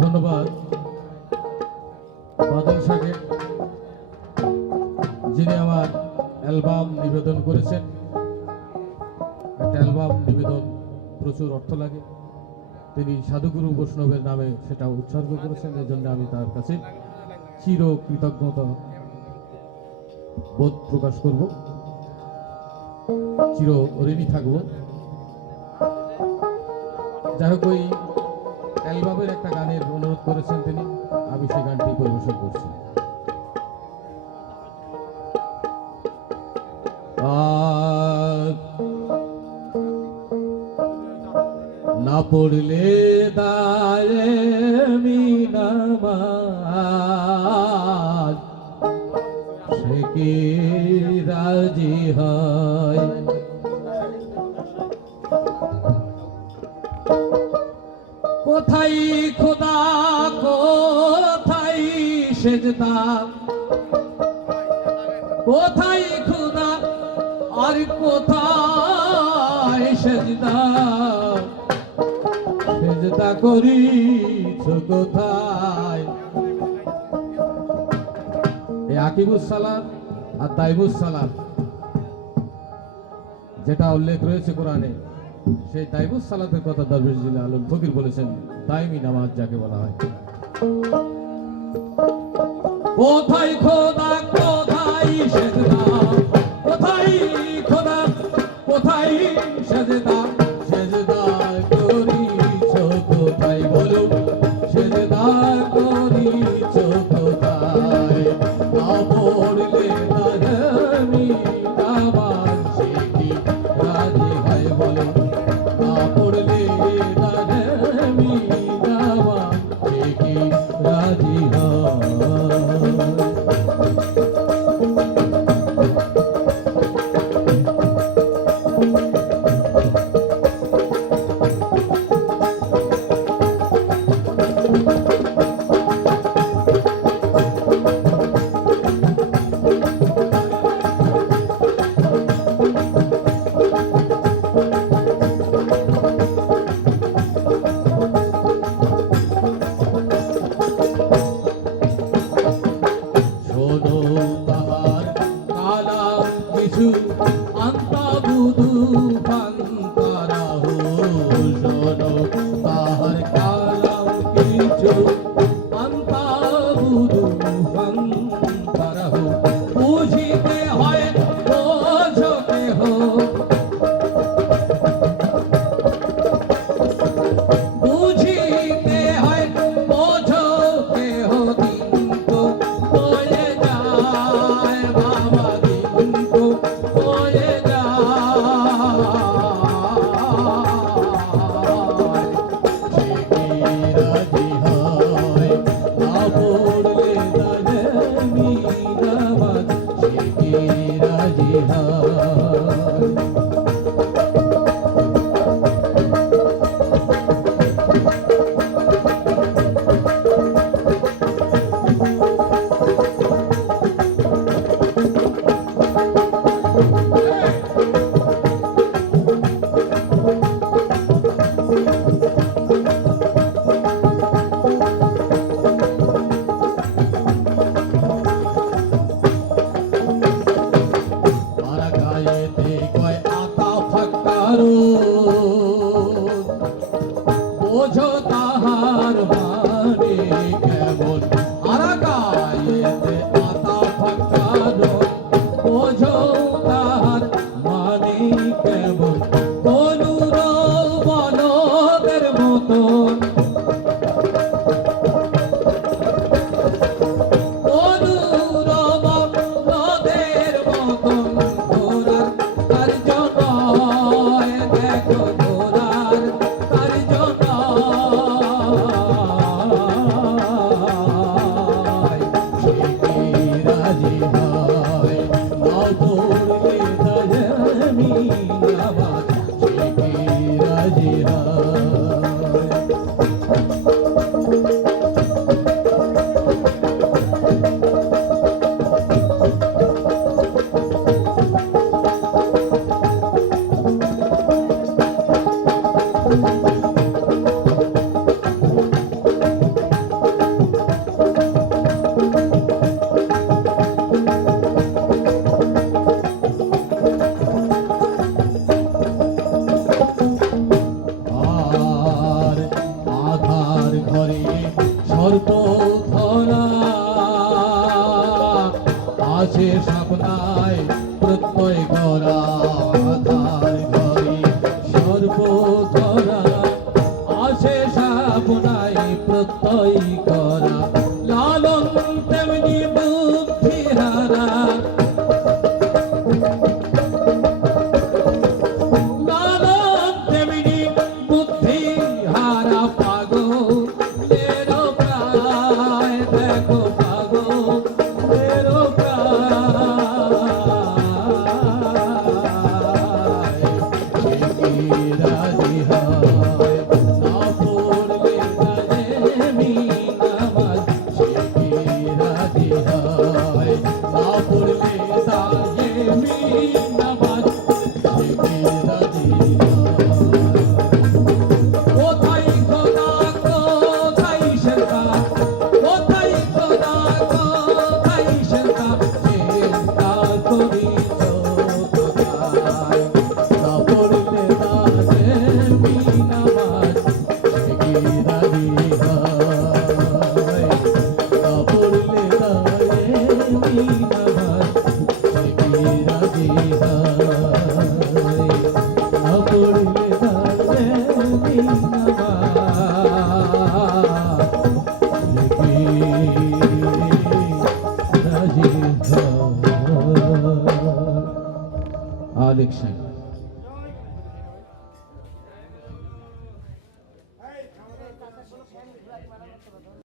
ধন্যবাদ বাদল সাহেব, যিনি আমার অ্যালবাম নিবেদন করেছেন। একটা অ্যালবাম নিবেদন প্রচুর অর্থ লাগে, তিনি সাধুগুরু বৈষ্ণবের নামে সেটা উৎসর্গ করেছেন। এই জন্য আমি তার কাছে চির কৃতজ্ঞতা বোধ প্রকাশ করব, চির ঋণী থাকব। যাই হোক, ওই অ্যালবামের একটা গানের অনুরোধ করেছেন তিনি, আমি সেই গানটি পরিবেশন করছি। না পড়লে দায়ে নামাজ সে কি রাজি হয়? কোথায় খোদা, কোথায় সেজদা, কোথায় খোদা আর কোথায় সেজদা, সেজদা করিছ কোথায়? এই আকিবুস সালাত আর দাইবুস সালাত যেটা উল্লেখ রয়েছে কোরআনে, সেই দাইবুস সালাতের কথা দরবেশ জিলা আলম ফকির বলেছেন, দাইমি নামাজ যাকে বলা হয়। কোথায় খোদা, কোথায় সেজদা, কোথায় খোদা, কোথায় সেজদা, সেজদা করিছ কোথায়? বলো সেজদা করিছ কোথায়? না পড়লে দামি নামাজ সে কি রাজি হয়? বলো না পড়লে দামি নামাজ সে কি রাজি হয়? আসে সাপনায় প্রত্যয় করা আধার ঘরে সর্বধরা আসে সাপনায় প্রত্যয় করা লালন তেমনি বুদ্ধি হারা লালন তেমনি বুদ্ধি হারা পাগলের প্রায় দেখো পাগলের প্রায় সে কি রাজি হয় না পড়লে কালেমি নামাজ সে কি রাজি হয় না পড়লে কালেমি নামাজ সে কি রাজি হয় কোথায় খোদা কোথায় শেরকা কোথায় খোদা কোথায় শেরকা শেরকা করি কোথায় না পড়লে কালেমি নামাজ সে কি রাজি হয় না পড়লে কালেমি নামাজ সে কি রাজি হয় না পড়লে কালেমি নামাজ সে কি রাজি হয় আলেকশন